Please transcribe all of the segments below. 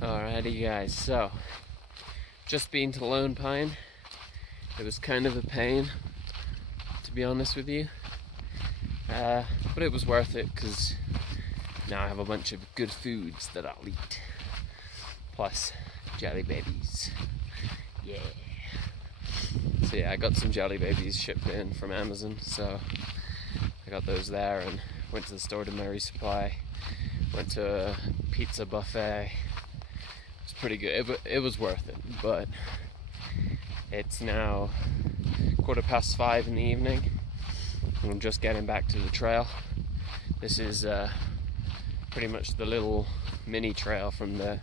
Alrighty guys, so just been to Lone Pine. It was kind of a pain, to be honest with you, but it was worth it because now I have a bunch of good foods that I'll eat, plus jelly babies. Yeah. So yeah, I got some jelly babies shipped in from Amazon, so I got those there and went to the store to Mary Supply, went to a pizza buffet. It's pretty good. It was worth it, but it's now 5:15 in the evening and I'm just getting back to the trail. This is pretty much the little mini trail from the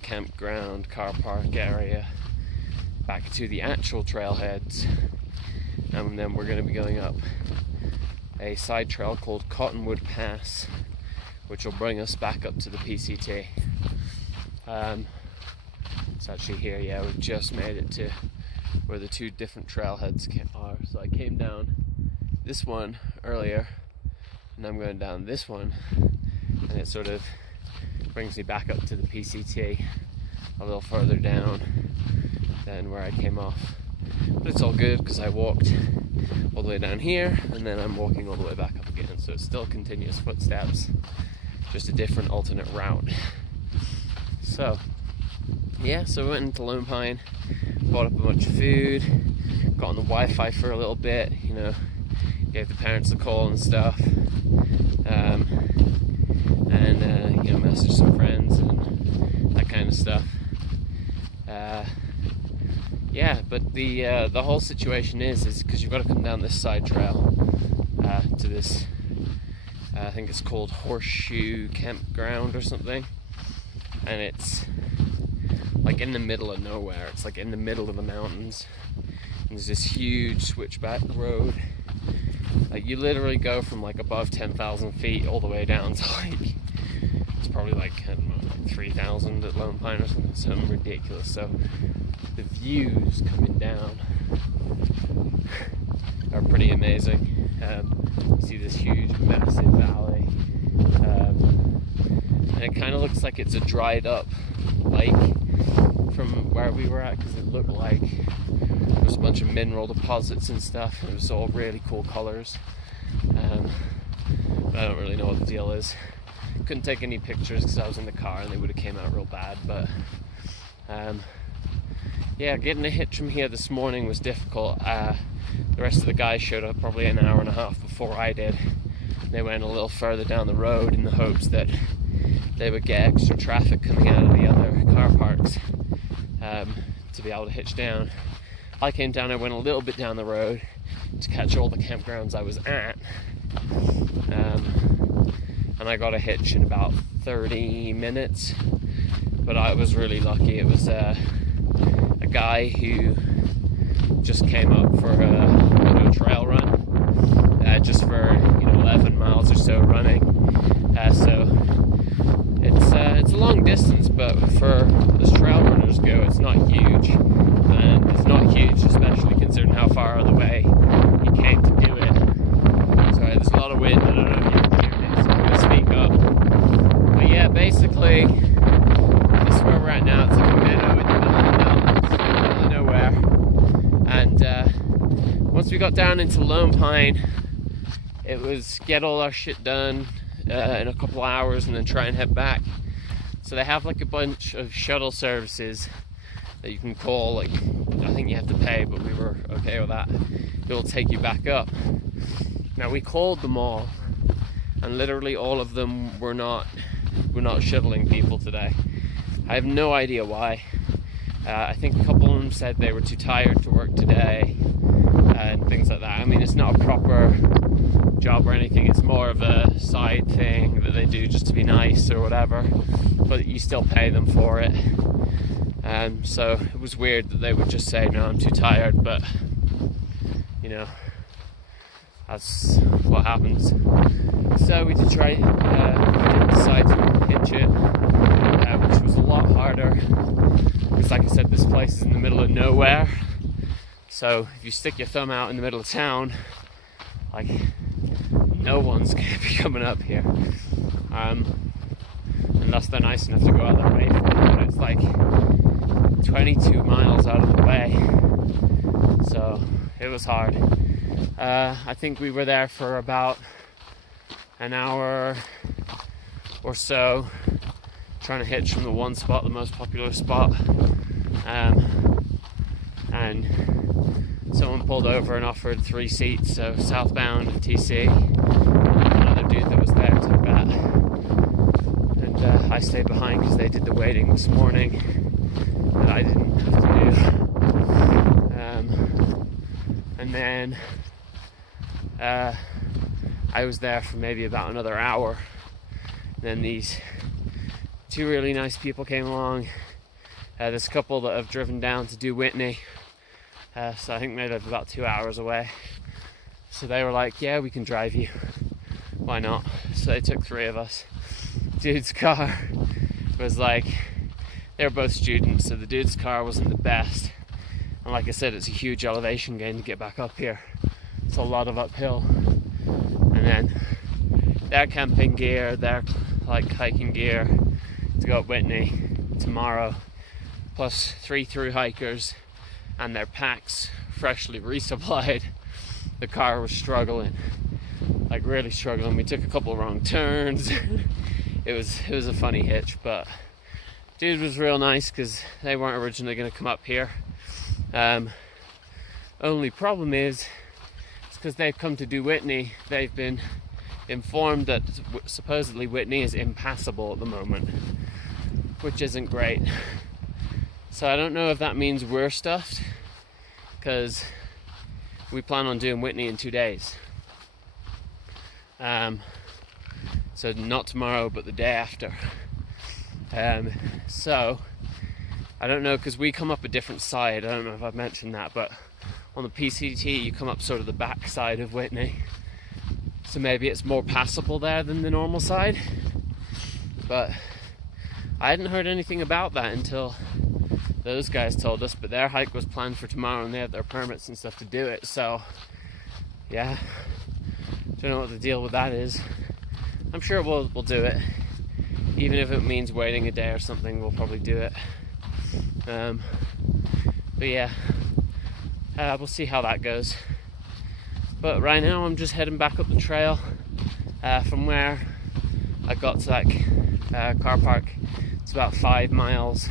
campground car park area back to the actual trailheads, and then we're going to be going up a side trail called Cottonwood Pass, which will bring us back up to the PCT. It's actually here, yeah, we've just made it to where the two different trailheads are. So I came down this one earlier, and I'm going down this one, and it sort of brings me back up to the PCT a little further down than where I came off. But it's all good because I walked all the way down here, and then I'm walking all the way back up again. So it's still continuous footsteps, just a different alternate route. So yeah, so we went into Lone Pine, bought up a bunch of food, got on the Wi-Fi for a little bit, you know, gave the parents a call and stuff, and you know, messaged some friends and that kind of stuff. Yeah, but the whole situation is because you've got to come down this side trail to this, I think it's called Horseshoe Campground or something, and it's like in the middle of nowhere. It's like in the middle of the mountains. And there's this huge switchback road. Like you literally go from like above 10,000 feet all the way down to like, it's probably like, I don't know, like 3,000 at Lone Pine or something ridiculous. So the views coming down are pretty amazing. You see this huge, massive valley. And it kind of looks like it's a dried up lake from where we were at, because it looked like there was a bunch of mineral deposits and stuff, and it was all really cool colors. But I don't really know what the deal is. Couldn't take any pictures because I was in the car and they would have came out real bad, but yeah, getting a hitch from here this morning was difficult. The rest of the guys showed up probably an hour and a half before I did. They went a little further down the road in the hopes that they would get extra traffic coming out of the other car parks to be able to hitch down. I came down, I went a little bit down the road to catch all the campgrounds I was at, and I got a hitch in about 30 minutes, but I was really lucky. It was a guy who just came up for a trail run, just for 11 miles or so running, so it's a long distance, but for as trail runners go, it's not huge, and it's not huge especially considering how far out of the way he came to do it. Sorry, there's a lot of wind, I don't know if you can hear me, so I'm going to speak up. But yeah, basically this is where we're at now. It's like a meadow in the middle of the mountains, in the middle of nowhere, and once we got down into Lone Pine, it was get all our shit done in a couple hours and then try and head back. So they have like a bunch of shuttle services that you can call. Like, I think you have to pay, but we were okay with that. It'll take you back up. Now we called them all, and literally all of them were not shuttling people today. I have no idea why. I think a couple of them said they were too tired to work today and things like that. I mean, it's not a proper job or anything, it's more of a side thing that they do just to be nice or whatever, but you still pay them for it. So it was weird that they would just say, no, I'm too tired, but that's what happens. So we did try, we did decide to hitch it, which was a lot harder, because like I said, this place is in the middle of nowhere. So if you stick your thumb out in the middle of town, like, no one's gonna be coming up here, unless they're nice enough to go out their way for it. But it's like 22 miles out of the way, so it was hard. I think we were there for about an hour or so, trying to hitch from the one spot, the most popular spot, and someone pulled over and offered 3 seats, so southbound TC. Another dude that was there took that, and I stayed behind because they did the waiting this morning that I didn't have to do. And then I was there for maybe about another hour. Then these 2 really nice people came along. There's a couple that have driven down to do Whitney, so I think they live about 2 hours away. So they were like, yeah, we can drive you, why not? So they took 3 of us. Dude's car was like, they were both students, so the dude's car wasn't the best, and like I said, it's a huge elevation gain to get back up here. It's a lot of uphill. And then their camping gear, their like hiking gear to go up Whitney tomorrow, plus 3 through hikers and their packs freshly resupplied. The car was struggling, like really struggling. We took a couple of wrong turns. It was a funny hitch, but dude was real nice because they weren't originally going to come up here. Only problem is because they've come to do Whitney, they've been informed that supposedly Whitney is impassable at the moment, which isn't great. So I don't know if that means we're stuffed, because we plan on doing Whitney in 2 days. So not tomorrow, but the day after. So I don't know, because we come up a different side. I don't know if I've mentioned that, but on the PCT you come up sort of the back side of Whitney, so maybe it's more passable there than the normal side. But I hadn't heard anything about that until those guys told us, but their hike was planned for tomorrow and they had their permits and stuff to do it. So yeah, don't know what the deal with that is. I'm sure we'll do it, even if it means waiting a day or something. We'll probably do it. But yeah, we'll see how that goes. But right now I'm just heading back up the trail from where I got to that car park. It's about 5 miles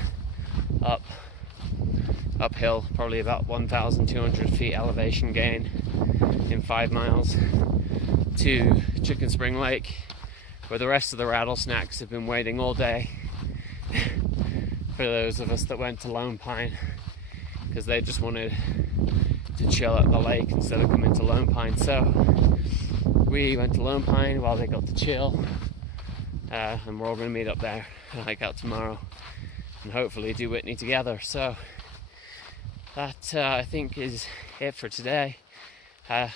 uphill, probably about 1,200 feet elevation gain in 5 miles to Chicken Spring Lake, where the rest of the rattlesnacks have been waiting all day for those of us that went to Lone Pine, because they just wanted to chill at the lake instead of coming to Lone Pine. So we went to Lone Pine while they got to chill, and we're all going to meet up there and hike out tomorrow and hopefully do Whitney together. So that I think is it for today. I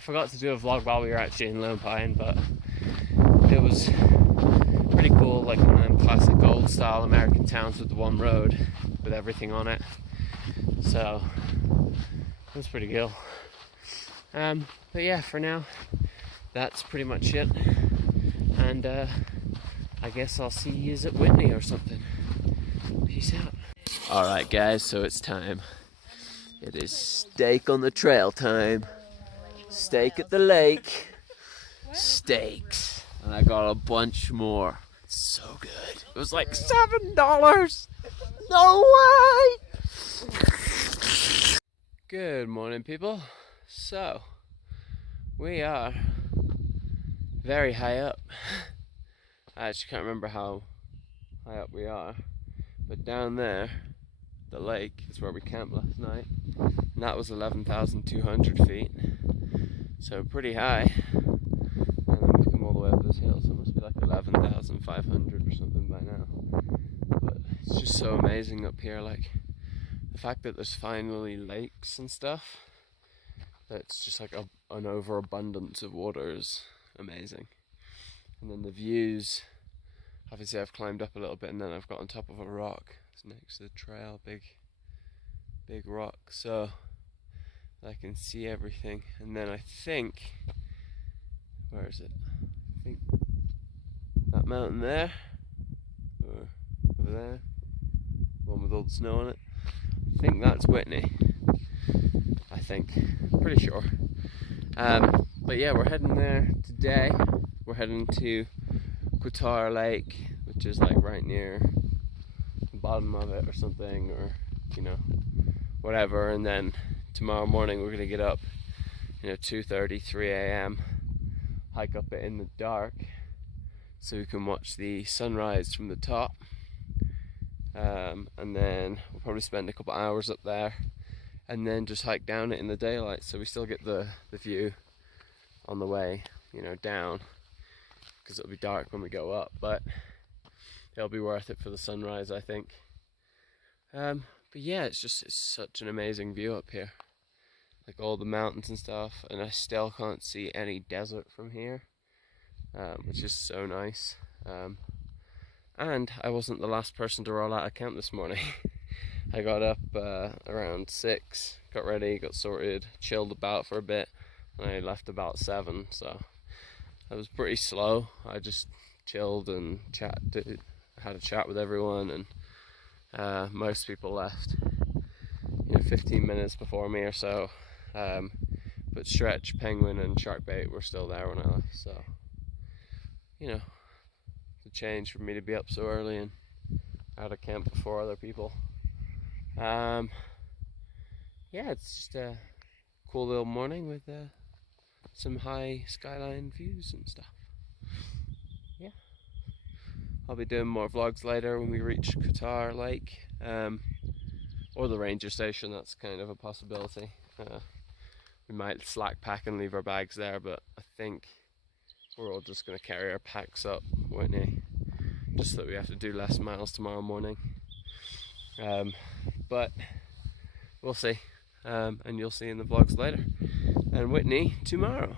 forgot to do a vlog while we were actually in Lone Pine, but it was pretty cool, like one of them classic old style American towns with the one road with everything on it. So it was pretty cool. But yeah, for now that's pretty much it, and I guess I'll see you at Whitney or something. Peace out. Alright guys, so it's time. It is steak on the trail time. Steak at the lake. Steaks. And I got a bunch more. It's so good. It was like $7. No way! Good morning, people. So, we are very high up. I actually can't remember how high up we are, but down there, the lake is where we camped last night, and that was 11,200 feet, so pretty high. And then we've come all the way up this hill, so it must be like 11,500 or something by now. But it's just so amazing up here, like the fact that there's finally lakes and stuff. It's just like an overabundance of water is amazing. And then the views, obviously I've climbed up a little bit and then I've got on top of a rock. It's next to the trail, big rock, so I can see everything. And then I think, where is it? I think that mountain there, or over there, one with all the snow on it. I think that's Whitney. I think, pretty sure. But yeah, we're heading there today. We're heading to Qatar Lake, which is like right near the bottom of it or something, or you know, whatever. And then tomorrow morning we're gonna get up, 2:30, 3 a.m. hike up it in the dark so we can watch the sunrise from the top. And then we'll probably spend a couple hours up there and then just hike down it in the daylight, so we still get the view on the way, down, because it'll be dark when we go up, but it'll be worth it for the sunrise, I think. But yeah, it's such an amazing view up here, like all the mountains and stuff, and I still can't see any desert from here, which is so nice. And I wasn't the last person to roll out of camp this morning. I got up around 6, got ready, got sorted, chilled about for a bit, and I left about 7, so I was pretty slow. I just chilled and had a chat with everyone, and most people left 15 minutes before me or so, but Stretch, Penguin and Sharkbait were still there when I left, so it's a change for me to be up so early and out of camp before other people. Yeah, it's just a cool little morning with some high skyline views and stuff. Yeah, I'll be doing more vlogs later when we reach Qatar Lake, or the ranger station. That's kind of a possibility. We might slack pack and leave our bags there, but I think we're all just going to carry our packs up, Whitney, just so that we have to do less miles tomorrow morning. But we'll see, and you'll see in the vlogs later, and Whitney tomorrow.